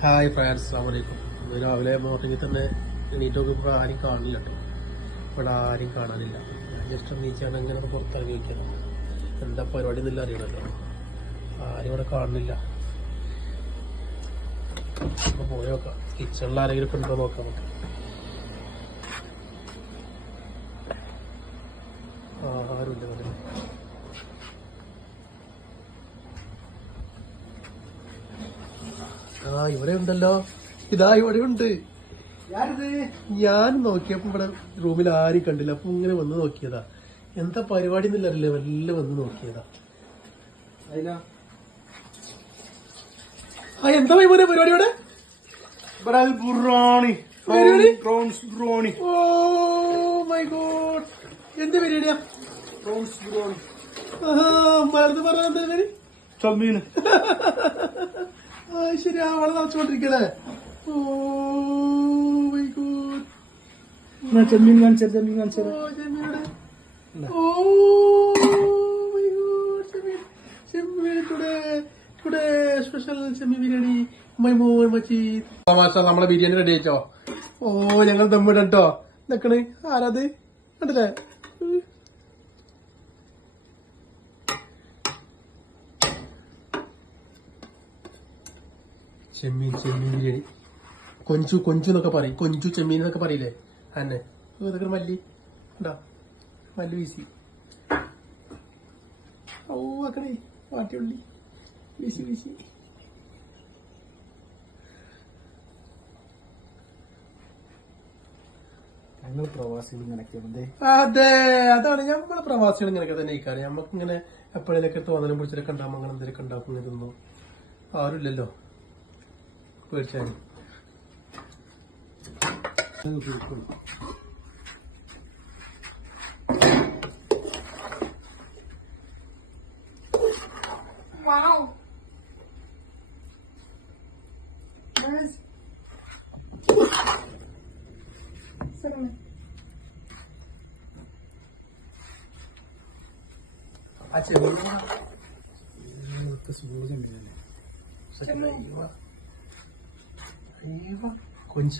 Hi friends, അസ്സലാമു അലൈക്കും. ഇന്ന് രാവിലെ മോർണിംഗിൽ തന്നെ എണീറ്റൊക്കെ ഇപ്പോൾ ആരും കാണില്ല കേട്ടോ. ഇവിടെ ആരും കാണാനില്ല. ജസ്റ്റ് എണീച്ചാൽ അങ്ങനെ ഒന്ന് പുറത്തിറങ്ങി വയ്ക്കണം. എന്താ പരിപാടി എന്നില്ല അറിയണല്ലോ. ആരും ഇവിടെ കാണുന്നില്ല. അപ്പോൾ പോയി നോക്കാം, കിച്ചണിൽ ആരെങ്കിലും ഒക്കെ ഉണ്ടോ നോക്കാം നമുക്ക്. ആരുമില്ല നല്ല. ഇവിടെ ഉണ്ടല്ലോ, ഇതാ ഇവിടെ ഉണ്ട്. ഞാൻ നോക്കിയപ്പോ ഇവിടെ റൂമിൽ ആരും കണ്ടില്ല. അപ്പൊ ഇങ്ങനെ വന്ന് നോക്കിയതാ. എന്താ പരിപാടി എന്നില്ല അറിയില്ല, വല്ല വന്ന് നോക്കിയതാ. എന്താ പോലെ പരിപാടി ഇവിടെ? ഓ മൈ ഗോഡ്, എന്ത് പരിപാടിയാ? മലർന്ന് പറഞ്ഞ പേര് ചെമ്മീൻ. ശരി, അവളെ നിറച്ചുകൊണ്ടിരിക്കല്ലേ? ഓ മൈ ഗോഡ്, ചെമ്മീൻ കാണിച്ചത്. ചെമ്മീനോടെ. Oh my God, Chemmeen today special Chemmeen biryani. My മോൻ മച്ചി നമ്മളെ ബിരിയാണി റെഡി ആയിട്ടോ. ഓ ഞങ്ങൾ ദമ്മിടട്ടോ. നിക്കണ് ആരാത് കണ്ടില്ലേ? ചെമ്മീൻ ബിരിയാണി. കൊഞ്ചു എന്നൊക്കെ പറയും. കൊഞ്ചു ചെമ്മീൻ എന്നൊക്കെ പറയില്ലേ? അന്നെ ഇതൊക്കെ മല്ലി ഉണ്ടോ? മല്ലി വീശി. ഓ ആക്കണേ, വാട്ടിയുള്ളി വീശി. ഞങ്ങൾ പ്രവാസികൾ ഇങ്ങനെയൊക്കെ. അതെ, അതാണ് നമ്മളെ പ്രവാസികൾ ഇങ്ങനെയൊക്കെ തന്നെ ഇരിക്കാറ്. നമുക്ക് ഇങ്ങനെ എപ്പോഴേലൊക്കെ തോന്നലും പിടിച്ചിലൊക്കെ ഉണ്ടാകുമ്പോൾ അങ്ങനെ എന്തെങ്കിലുമൊക്കെ ഉണ്ടാക്കും. ഇങ്ങനെ തിന്നു ആരുമില്ലല്ലോ പേടിച്ചാൽ. Wow. Nice. Sorry. കൊഞ്ച്